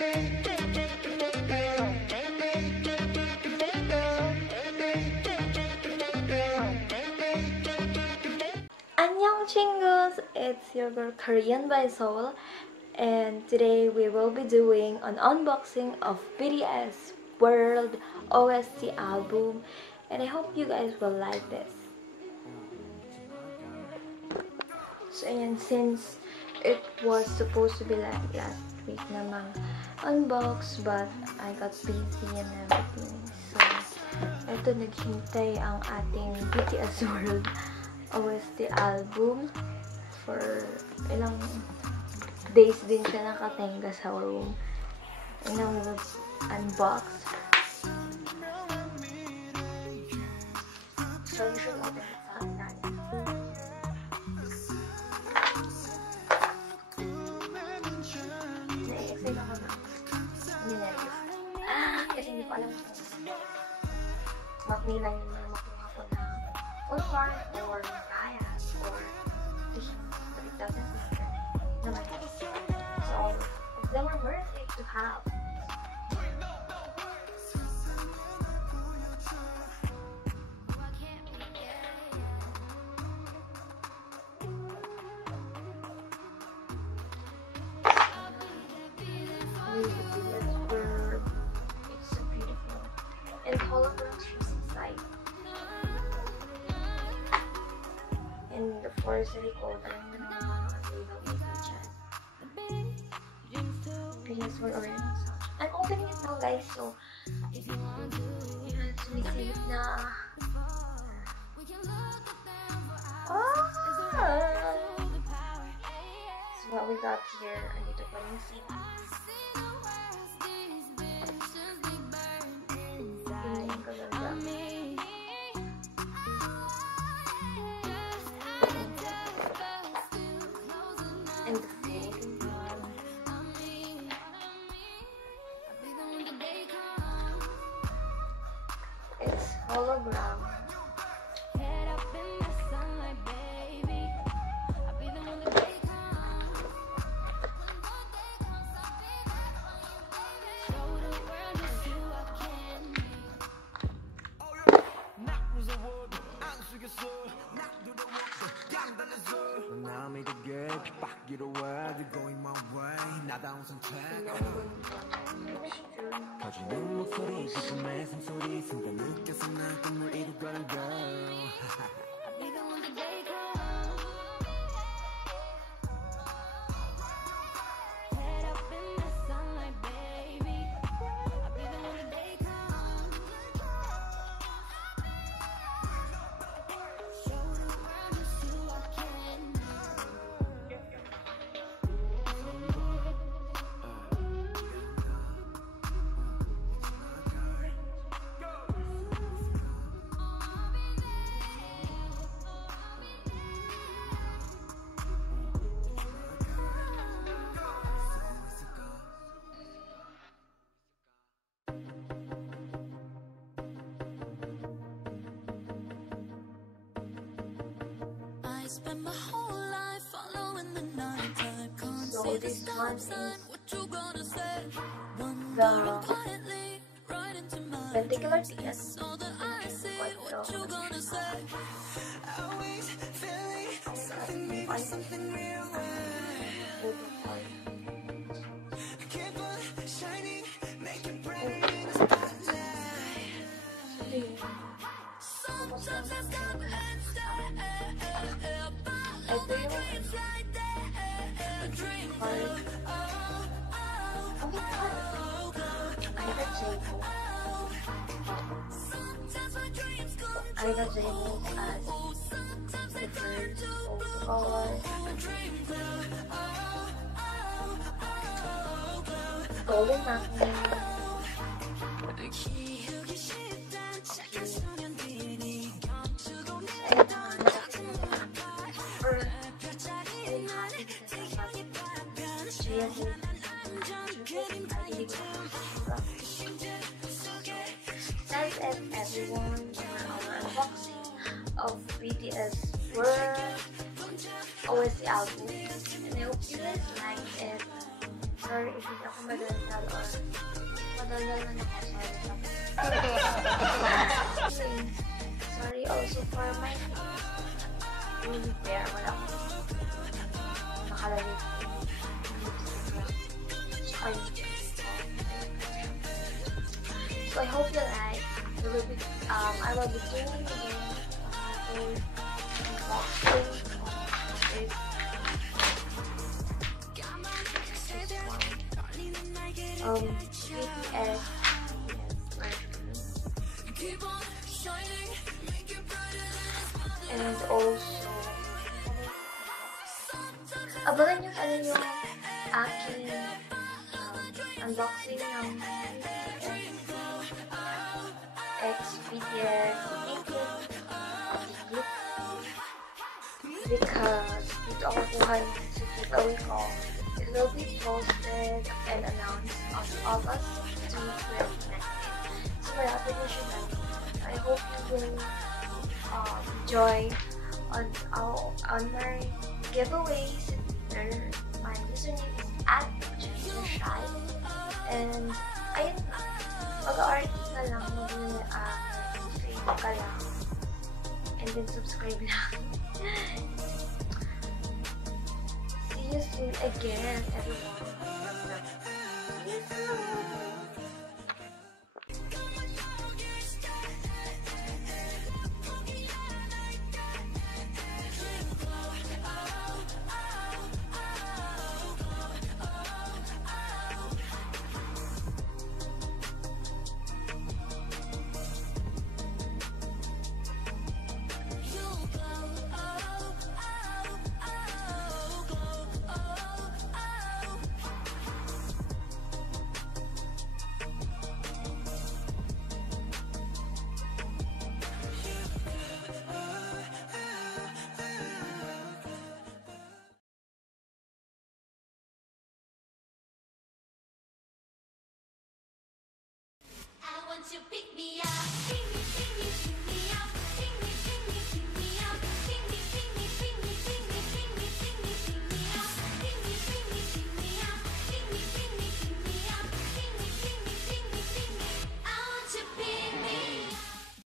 Annyeong chingus! It's your girl koreanbyseoul, and today we will be doing an unboxing of BTS WORLD OST album, and I hope you guys will like this. So ayan, since it was supposed to be like last week namang unbox, but I got busy and everything. So ito, naghintay ang ating BTS WORLD OST album for ilang days din siya nakatenga sa room. And now we will unbox. So you should open it sometime. Na-excited ako na. Hindi na rin. Kasi hindi ko alam mag-nila yung makuha ko na full part or kayas or t-shirt, but it doesn't matter naman. So they were worth it to have. It's so beautiful and holograms inside. And of course, the recorder and the BTS WORLD already. I'm opening it now, guys. So, sumisilip na. So what we got here, I need to put in seat. And the food. It's hologram. 터지는 목소리 지금의 숨소리 순간 느껴서 난 꿈을 이루려는 girl. Spend my whole life following the night. I can't So see the this stop one sign. is What you gonna say? the Quietly right into my particular BTS. so that I see what you gonna say. Always feeling something, maybe something real. Keep on shining, make it brighter in the spotlight. Sometimes I stop and stare. I think I got J-Hope as the first color. Golden Magnet. That's it, everyone, for our unboxing of BTS WORLD OST album, and I hope you guys liked it. Sorry if hindi ako madaldal or madaldal na ako. Sorry. Sorry also for my really there. Wala akong nakalagay. So I hope you like. I will be doing again unboxing this BTS and also abangan nyo ano yung aking unboxing ng BTS because dito ako kuha sa giveaway ko. It will be posted and announced on August 2, 2019. So malapit na siya na. I hope you will enjoy on my giveaways. My username is @chingus and ayun na. Mag-art ka lang, mag-favorite ka lang, and then subscribe lang. See you soon again, everyone. See you soon. I want you pick me up, pick me,